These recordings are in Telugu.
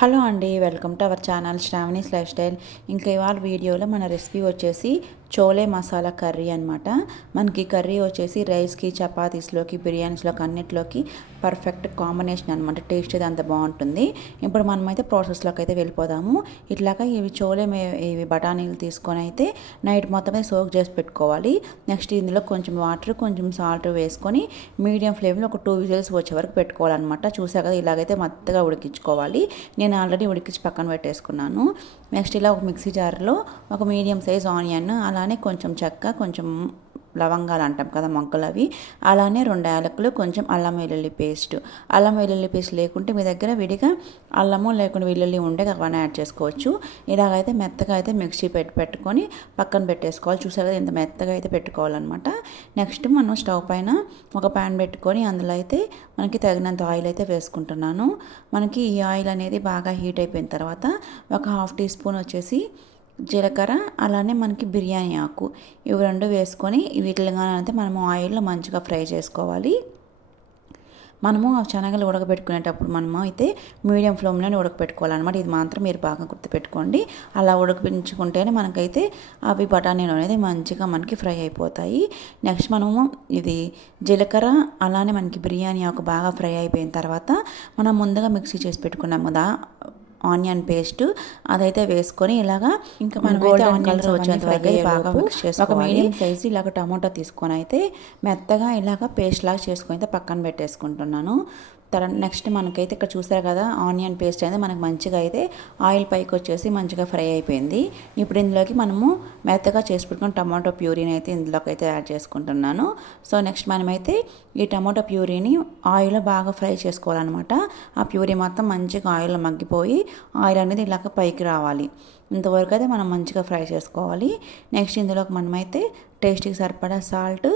హలో అండి welcome to our channel Shravani's lifestyle. ఇంకా ఇవాళ వీడియోలో మన రెసిపీ వచ్చేసి చోలే మసాలా కర్రీ అనమాట మనకి కర్రీ వచ్చేసి రైస్కి చపాతీస్లోకి బిర్యానీస్లోకి అన్నిట్లోకి పర్ఫెక్ట్ కాంబినేషన్ అనమాట టేస్ట్ అయితే అంత బాగుంటుంది. ఇప్పుడు మనమైతే ప్రాసెస్లోకి అయితే వెళ్ళిపోదాము. ఇట్లాగా ఇవి చోలే ఇవి బఠానీలు తీసుకొని అయితే నైట్ మొత్తం అయితే సోక్ చేసి పెట్టుకోవాలి. నెక్స్ట్ ఇందులో కొంచెం వాటర్ కొంచెం సాల్ట్ వేసుకొని మీడియం ఫ్లేమ్లో ఒక టూ విజిల్స్ వచ్చే వరకు పెట్టుకోవాలన్నమాట. చూసా కదా ఇలాగైతే మెత్తగా ఉడికించుకోవాలి. నేను ఆల్రెడీ ఉడికించి పక్కన పెట్టేసుకున్నాను. నెక్స్ట్ ఇలా ఒక మిక్సీ జార్లో ఒక మీడియం సైజ్ ఆనియన్ అలానే కొంచెం చెక్క కొంచెం లవంగాలు అంటాం కదా మొగ్గలు అవి అలానే రెండు యాలకులు కొంచెం అల్లం వెల్లుల్లి పేస్ట్. అల్లం వెల్లుల్లి పేస్ట్ లేకుంటే మీ దగ్గర విడిగా అల్లము లేకుండా వెల్లుల్లి ఉంటే అవన్నీ యాడ్ చేసుకోవచ్చు. ఇలాగైతే మెత్తగా అయితే మిక్సీ పెట్టి పెట్టుకొని పక్కన పెట్టేసుకోవాలి. చూసారు కదా ఇంత మెత్తగా అయితే పెట్టుకోవాలన్నమాట. నెక్స్ట్ మనం స్టవ్ పైన ఒక ప్యాన్ పెట్టుకొని అందులో అయితే మనకి తగినంత ఆయిల్ అయితే వేసుకుంటున్నాను. మనకి ఈ ఆయిల్ అనేది బాగా హీట్ అయిపోయిన తర్వాత ఒక హాఫ్ టీ స్పూన్ వచ్చేసి జీలకర్ర అలానే మనకి బిర్యానీ ఆకు. ఇవి రెండు వేసుకొని వీటిని అయితే మనము ఆయిల్లో మంచిగా ఫ్రై చేసుకోవాలి. మనము ఆ శనగలు ఉడకబెట్టుకునేటప్పుడు మనము అయితే మీడియం ఫ్లేమ్లోనే ఉడకబెట్టుకోవాలన్నమాట. ఇది మాత్రం మీరు బాగా గుర్తుపెట్టుకోండి. అలా ఉడకపించుకుంటేనే మనకైతే అవి బఠానీలు అనేది మంచిగా మనకి ఫ్రై అయిపోతాయి. నెక్స్ట్ మనము ఇది జీలకర్ర అలానే మనకి బిర్యానీ ఆకు బాగా ఫ్రై అయిపోయిన తర్వాత మనం ముందుగా మిక్సీ చేసి పెట్టుకున్నాము కదా ఆనియన్ పేస్ట్ అదైతే వేసుకొని ఇలాగా ఇంకా మనం గోల్డెన్ కలర్ వచ్చేంత వరకు బాగా మిక్స్ చేసుకోవాలి. ఒక మీడియం సైజు ఇలాగ టమాటో తీసుకొని అయితే మెత్తగా ఇలాగ పేస్ట్ లాగా చేసుకొని అయితే పక్కన పెట్టేసుకుంటున్నాను. తర్వాత నెక్స్ట్ మనకైతే ఇక్కడ చూసారు కదా ఆనియన్ పేస్ట్ అనేది మనకు మంచిగా అయితే ఆయిల్ పైకి వచ్చేసి మంచిగా ఫ్రై అయిపోయింది. ఇప్పుడు ఇందులోకి మనము మెత్తగా చేసి పెట్టుకుని టమాటో ప్యూరీని అయితే ఇందులోకి అయితే యాడ్ చేసుకుంటున్నాను. సో నెక్స్ట్ మనమైతే ఈ టమాటో ప్యూరీని ఆయిల్లో బాగా ఫ్రై చేసుకోవాలన్నమాట. ఆ ప్యూరీ మొత్తం మంచిగా ఆయిల్లో మగ్గిపోయి ఆయిల్ అనేది ఇలాగ పైకి రావాలి. ఇంతవరకు అయితే మనం మంచిగా ఫ్రై చేసుకోవాలి. నెక్స్ట్ ఇందులోకి మనమైతే టేస్ట్కి సరిపడా సాల్ట్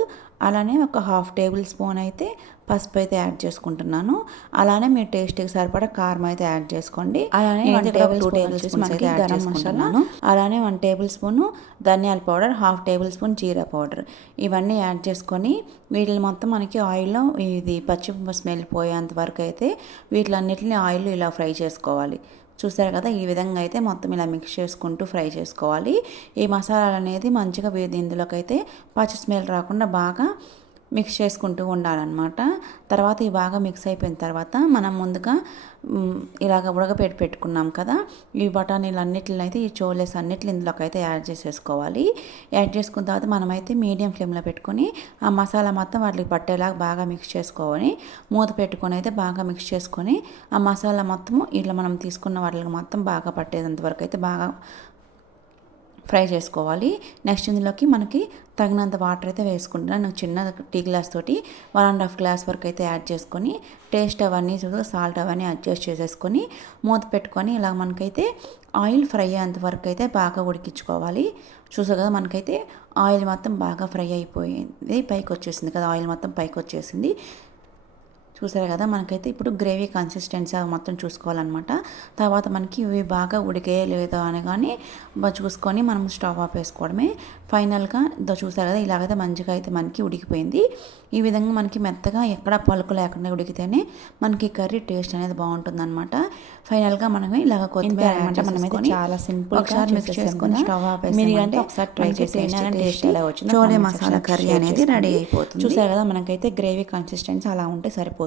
అలానే ఒక హాఫ్ టేబుల్ స్పూన్ అయితే పసుపు అయితే యాడ్ చేసుకుంటున్నాను. అలానే మీరు టేస్ట్కి సరిపడా కారం అయితే యాడ్ చేసుకోండి. అలానే one table two tablespoon అయితే యాడ్ చేసుకుంటున్నాను. అలానే వన్ టేబుల్ స్పూన్ ధనియాల పౌడర్ హాఫ్ టేబుల్ స్పూన్ జీరా పౌడర్. ఇవన్నీ యాడ్ చేసుకొని వీటిని మొత్తం మనకి ఆయిల్లో ఇది పచ్చి స్మెల్ పోయేంత వరకు అయితే వీటిలన్నిటిని ఆయిల్ ఇలా ఫ్రై చేసుకోవాలి. చూసారు కదా ఈ విధంగా అయితే మొత్తం ఇలా మిక్స్ చేసుకుంటూ ఫ్రై చేసుకోవాలి. ఈ మసాలాలు అనేది మంచిగా ఇందులోకి అయితే పచ్చి స్మెల్ రాకుండా బాగా మిక్స్ చేసుకుంటూ ఉండాలన్నమాట. తర్వాత ఇవి బాగా మిక్స్ అయిపోయిన తర్వాత మనం ముందుగా ఇలాగ ఉడకపెట్టి పెట్టుకున్నాం కదా ఈ బఠానీలు అన్నిటిని అయితే ఈ చోలేస్ అన్నిటిని ఇందులోకి అయితే యాడ్ చేసేసుకోవాలి. యాడ్ చేసుకున్న తర్వాత మనమైతే మీడియం ఫ్లేమ్లో పెట్టుకొని ఆ మసాలా మొత్తం వాటికి పట్టేలాగా బాగా మిక్స్ చేసుకోవాలి. మూత పెట్టుకొని అయితే బాగా మిక్స్ చేసుకొని ఆ మసాలా మొత్తం ఇట్లా మనం తీసుకున్న వాటికి మొత్తం బాగా పట్టేంత వరకు అయితే బాగా ఫ్రై చేసుకోవాలి. నెక్స్ట్ ఇందులోకి మనకి తగినంత వాటర్ అయితే వేసుకుంటున్నాను నాకు చిన్న టీ గ్లాస్ తోటి వన్ అండ్ హాఫ్ గ్లాస్ వరకు అయితే యాడ్ చేసుకొని టేస్ట్ అవన్నీ సాల్ట్ అవన్నీ అడ్జస్ట్ చేసేసుకొని మూత పెట్టుకొని ఇలా మనకైతే ఆయిల్ ఫ్రై అయ్యేంత వరకు అయితే బాగా ఉడికించుకోవాలి. చూసా కదా మనకైతే ఆయిల్ మొత్తం బాగా ఫ్రై అయిపోయింది పైకి వచ్చేసింది కదా ఆయిల్ మొత్తం పైకి వచ్చేసింది చూసారు కదా మనకైతే ఇప్పుడు గ్రేవీ కన్సిస్టెన్సీ మొత్తం చూసుకోవాలన్నమాట. తర్వాత మనకి ఇవి బాగా ఉడికే లేదో అని కానీ చూసుకొని మనం స్టవ్ ఆఫ్ వేసుకోవడమే ఫైనల్గా ఇదో చూసారు కదా ఇలాగైతే మంచిగా అయితే మనకి ఉడికిపోయింది. ఈ విధంగా మనకి మెత్తగా ఎక్కడ పలుకు లేకుండా ఉడికితేనే మనకి కర్రీ టేస్ట్ అనేది బాగుంటుందన్నమాట. ఫైనల్గా మనం ఇలాగ కొత్తిమీర మనమైతే చాలా సింపుల్ ఒకసారి మిక్స్ చేసుకొని స్టవ్ ఆఫ్ మీరు అంటే ఒకసారి ట్రై చేసి టేస్ట్ ఎలా వచ్చింది చోలే మసాలా కర్రీ అనేది రెడీ అయిపోతుంది. చూసారు కదా మనకైతే గ్రేవీ కన్సిస్టెన్సీ అలా ఉంటే సరిపోతుంది.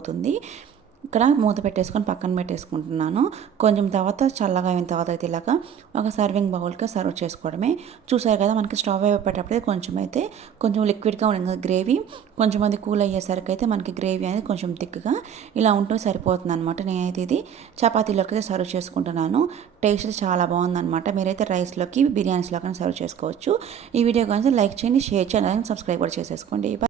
ఇక్కడ మూత పెట్టేసుకొని పక్కన పెట్టేసుకుంటున్నాను. కొంచెం తర్వాత చల్లగా అయిన తర్వాత అయితే ఇలాగా ఒక సర్వింగ్ బౌల్గా సర్వ్ చేసుకోవడమే. చూసారు కదా మనకి స్టవ్ అయిపోయేటప్పుడు కొంచెం అయితే కొంచెం లిక్విడ్గా ఉండింది గ్రేవీ కొంచెం అది కూల్ అయ్యేసరికి అయితే మనకి గ్రేవీ అనేది కొంచెం థిక్గా ఇలా ఉంటే సరిపోతుంది అనమాట నేనైతే ఇది చపాతీలోకి అయితే సర్వ్ చేసుకుంటున్నాను. టేస్ట్ చాలా బాగుందన్నమాట. మీరైతే రైస్లోకి బిర్యానీస్లోకి సర్వ్ చేసుకోవచ్చు. ఈ వీడియో కానీ లైక్ చేయండి షేర్ చేయండి సబ్స్క్రైబ్ కూడా చేసేసుకోండి.